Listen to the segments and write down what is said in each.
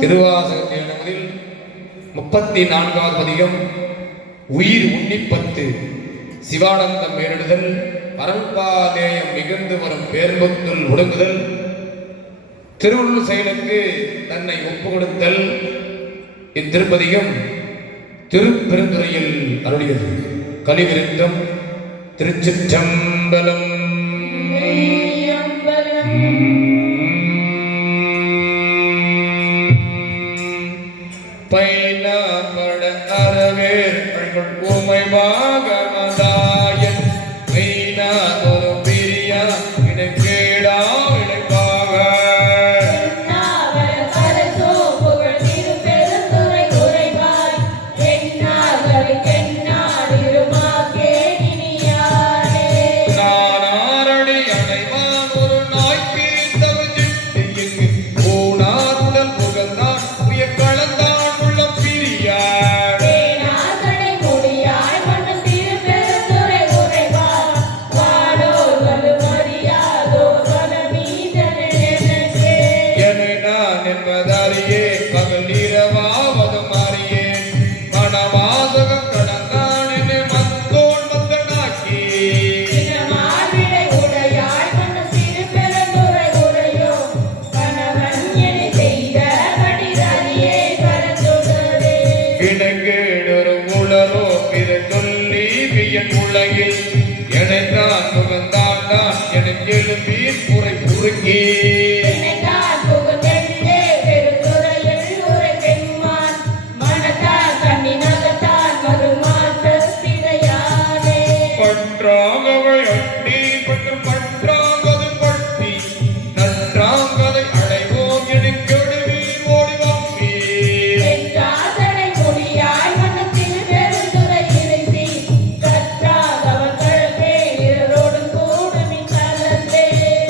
திருவாசகத்தில் 34வது பதிகம் உயிர் உன்னிப்பத்து சிவானந்தம் மேலிடுதல் அருள்பாதேயம் மிகுந்து வரும் பேர்பத்துள் ஒடுங்குதல் திருவுள் செயலுக்கு தன்னை ஒப்பு கொடுத்தல். இத்திருப்பதிகம் திருப்பெருந்துறையில் அருளியது. கலிவிருத்தம் திருச்சிற்றம்பலம். பைனாபட அறவேர் உமை பாகமதாயன் மெய்னா ஒரு பிரியா இடைக்கேடா இடைப்பாக நானாரடி அடைவான் ஒரு நாய் பீத்தவ சிட்டு எங்கு ஊனாருடல் புகழ்ந்தான் உய கலந்தான் என்பதாரியே பகலிரவாவது மாறியே மனவாசகம் கடந்தான் என்னை மத்தோன் மத்தனாக்கி இணங்கேடொரு உளரோ பிற சொல்லி வியன் உலகில் எனைத்தான் முகந்தான் தான் எனக்கு எழுப்பி புரை புருக்கி பற்றாங்கவை அட்டி பற்று பற்றாங்கது பட்டி நன்றாங்கதை அடைவோம் எனக்கு ஒடுவீர் ஓடி வாப்பி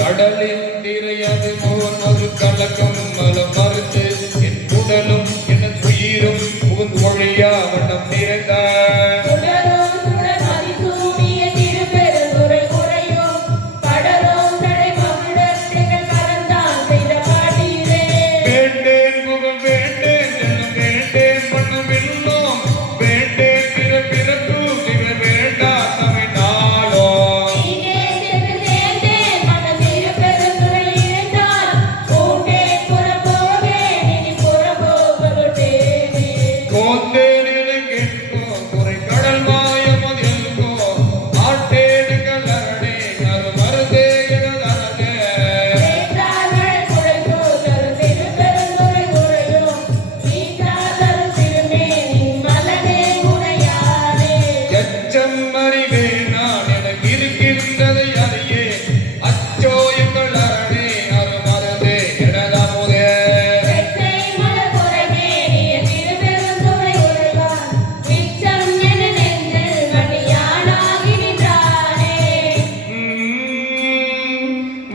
கடலின் திரையது போல் ஒரு கலக்கம் மலம் மறுத்து என் உடலும் என் உயிரும் புகுந்து ஒழியா வண்ணம் நிறைந்த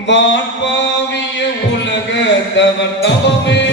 வான்பாவிய உலக தவமே